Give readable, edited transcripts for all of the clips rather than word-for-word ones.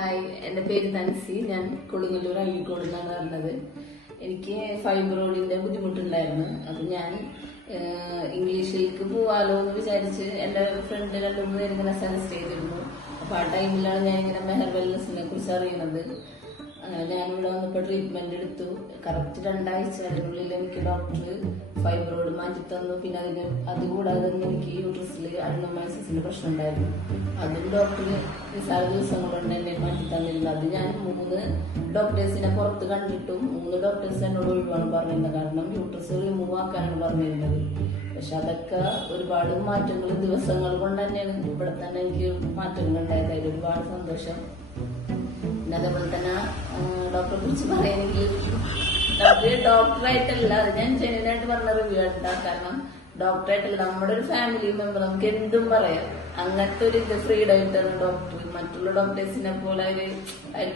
Hi, എൻ്റെ പേര് തൻസി. ഞാൻ കൊടുങ്ങല്ലൂർ അഴീക്കോട് നിന്നാണ് പറഞ്ഞത്. എനിക്ക് ഫൈബ്രോയിഡിന്റെ ബുദ്ധിമുട്ടുണ്ടായിരുന്നു. അപ്പം ഞാൻ ഇംഗ്ലീഷിലേക്ക് പോവാലോ എന്ന് വിചാരിച്ച് എൻ്റെ ഫ്രണ്ട് 2-3 പേര് ഇങ്ങനെ സജസ്റ്റ് ചെയ്തിരുന്നു. അപ്പം ആ ടൈമിലാണ് ഞാൻ ഇങ്ങനെ മെഹർ വെൽനസിനെ കുറിച്ച് അറിയുന്നത്. ഞാനിവിടെ വന്നപ്പോൾ ട്രീറ്റ്മെന്റ് എടുത്തു. കറക്റ്റ് 2 ആഴ്ച അതിനുള്ളിൽ എനിക്ക് ഡോക്ടർ ഫൈബ്രോയിഡ് മാറ്റി തന്നു. പിന്നെ അതുകൂടാതെ തന്നെ എനിക്ക് യൂട്രസിൽ അഡ്നോമൈസിസിന്റെ പ്രശ്നം ഉണ്ടായിരുന്നു. അതും ഡോക്ടർ നിസാര ദിവസം കൊണ്ട് എന്നെ മാറ്റി തന്നിരുന്നു. അത് ഞാൻ 3 ഡോക്ടേഴ്സിനെ പുറത്ത് കണ്ടിട്ടും 3 ഡോക്ടേഴ്സ് എന്നോട് ഒഴിവാണ് പറഞ്ഞിരുന്നത്. കാരണം യൂട്രസ് റിമൂവ് ആക്കാനാണ് പറഞ്ഞിരുന്നത്. പക്ഷെ അതൊക്കെ ഒരുപാട് മാറ്റങ്ങൾ ദിവസങ്ങൾ കൊണ്ട് തന്നെയാണ് ഇവിടെ തന്നെ എനിക്ക് മാറ്റങ്ങൾ ഉണ്ടായത്. അതിൽ ഒരുപാട് സന്തോഷം. പിന്നെ അതേപോലെ തന്നെ ഡോക്ടറെ കുറിച്ച് പറയുകയാണെങ്കിൽ ഡോക്ടറായിട്ടല്ല, അത് ഞാൻ ജെന്യൂനായിട്ട് പറഞ്ഞ റിവ്യൂ ആയിട്ടാ. കാരണം ഡോക്ടറായിട്ടല്ല, നമ്മുടെ ഒരു ഫാമിലി മെമ്പർ, നമുക്ക് എന്തും പറയാം. അങ്ങനത്തെ ഒരു ഇത് ഫ്രീഡം ആയിട്ടാണ് ഡോക്ടർ. മറ്റുള്ള ഡോക്ടേഴ്സിനെ പോലെ അതിൽ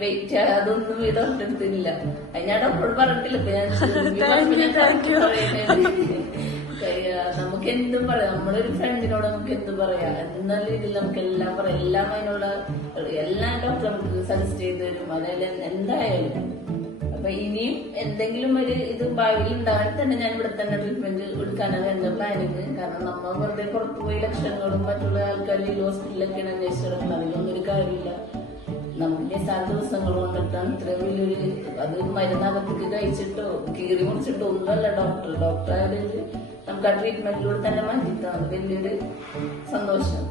വെയിറ്റ് അതൊന്നും ഈ ഡോക്ടർ എടുത്തില്ല. അത് ഞാൻ ഡോക്ടറോട് പറഞ്ഞിട്ടില്ല. നമുക്ക് എന്തും പറയാം. നമ്മളൊരു ഫ്രണ്ടിനോട് നമുക്ക് എന്തും പറയാം. എന്ന രീതിയിൽ നമുക്ക് എല്ലാം പറയാം. എല്ലാം അതിനുള്ള എല്ലാ ഡോക്ടർ നമുക്ക് സജസ്റ്റ് ചെയ്ത് തരും. അതായത് എന്തായാലും അപ്പൊ ഇനിയും എന്തെങ്കിലും ഒരു ഇത് ഭാവിയിൽ ഉണ്ടാകാൻ തന്നെ ഞാൻ ഇവിടെ തന്നെ ട്രീറ്റ്മെന്റ് എടുക്കാനാണ് എന്റെ പ്ലാനിങ്. കാരണം നമ്മൾ വെറുതെ പുറത്തു പോയി ലക്ഷങ്ങളും മറ്റുള്ള ആൾക്കാർ ഈ ഹോസ്പിറ്റലിലൊക്കെയാണ് അന്വേഷിച്ചിടക്കുന്നത്. അതിലൊന്നും ഒരു കാര്യമില്ല. നമുക്ക് നിസാര ദിവസങ്ങൾ കൊണ്ടിട്ടാണ് ഇത്രയും വലിയൊരു അത് മരുന്നകത്തേക്ക് കഴിച്ചിട്ടോ കീറി മുറിച്ചിട്ടോ ഒന്നുമല്ല ഡോക്ടർ ആയത് നമുക്ക് ആ ട്രീറ്റ്മെന്റിലൂടെ തന്നെ മാറ്റിയിട്ടാണ് വലിയൊരു സന്തോഷം.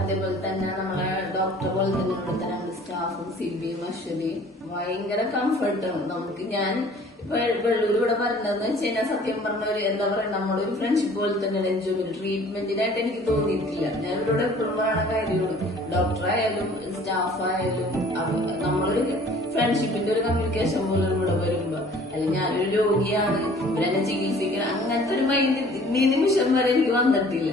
അതേപോലെ തന്നെ നമ്മളെ ഡോക്ടർ പോലെ തന്നെ ഇവിടെ തന്നെ സ്റ്റാഫും സിബിയും അശ്വതിയും ഭയങ്കര കംഫർട്ടാണ് നമുക്ക്. ഞാൻ ഇപ്പൊ വെള്ളൂർ ഇവിടെ പറഞ്ഞതെന്ന് വെച്ച് കഴിഞ്ഞാൽ സത്യം പറഞ്ഞ ഒരു എന്താ പറയുക, നമ്മുടെ ഒരു ഫ്രണ്ട്ഷിപ്പ് പോലെ തന്നെയാണ് എൻജോയ്മെന്റ്. ട്രീറ്റ്മെന്റിനായിട്ട് എനിക്ക് തോന്നിയിട്ടില്ല. ഞാൻ ഇവരോട് എപ്പോഴും പറയുന്ന കാര്യമുള്ളൂ, ഡോക്ടറായാലും സ്റ്റാഫായാലും നമ്മളൊരു ഫ്രണ്ട്ഷിപ്പിന്റെ ഒരു കമ്മ്യൂണിക്കേഷൻ പോലെ ഇവിടെ വരുമ്പോ, അല്ലെങ്കിൽ ഞാനൊരു രോഗിയാണ് ഇവരെന്നെ ചികിത്സിക്കണം അങ്ങനത്തെ ഒരു മൈൻഡ് ഈ നിമിഷം വരെ എനിക്ക് വന്നിട്ടില്ല.